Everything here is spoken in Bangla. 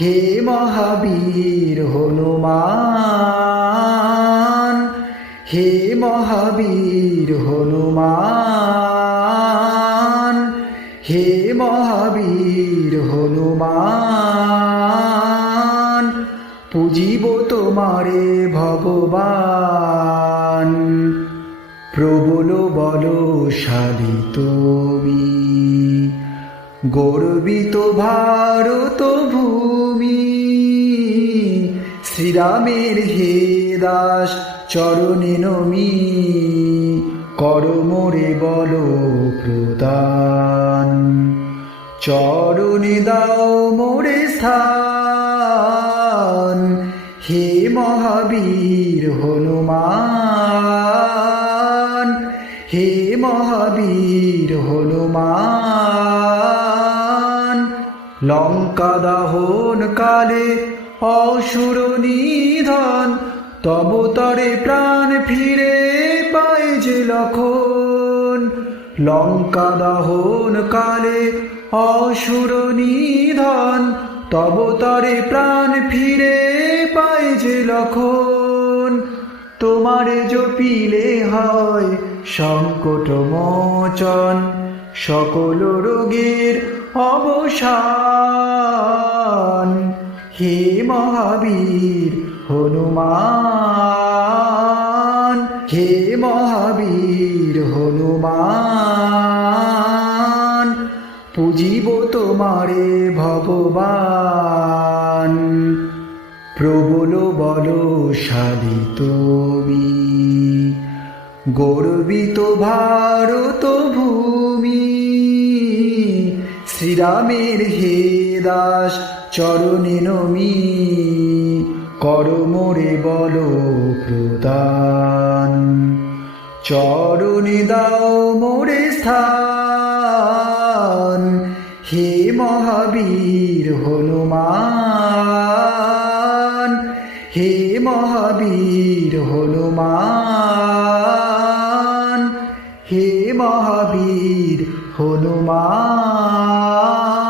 হে মহাবীর হনুমান, হে মহাবীর হনুমান, হে মহাবীর হনুমান, পুজিব তোমারে ভগবান। প্রবল বলশালী তুমি, গর্বিত ভারত ভূমি। শ্রীরামের হে দাস চরণে নমি, কর মোরে বল প্রদান। চরণে দাও মোরে স্থান, হে মহাবীর হনুমান, হে মহাবীর হনুমান। লঙ্কা দাহন কালে অসুর নিধন, তব তরে প্রাণ ফিরে পায় যে লক্ষণ। লঙ্কা দাহন কালে অসুর নিধন, তব তরে প্রাণ ফিরে পায় যে লক্ষণ। তোমারে জপিলে হয় সংকট মোচন, সকল রোগের অবসান। হে মহাবীর হনুমান, হে মহাবীর হনুমান, পুজিব তোমারে ভগবান। প্রবল বলশালী তুমি, গর্বিত ভারত ভূমি। শ্রীরামের হে দাস চরণে নমি, কর মোরে বল প্রদান। চরণে দাও মোরে স্থান, হে মহাবীর হনুমান, হে মহাবীর হনুমান, হে মহাবীর হনুমান।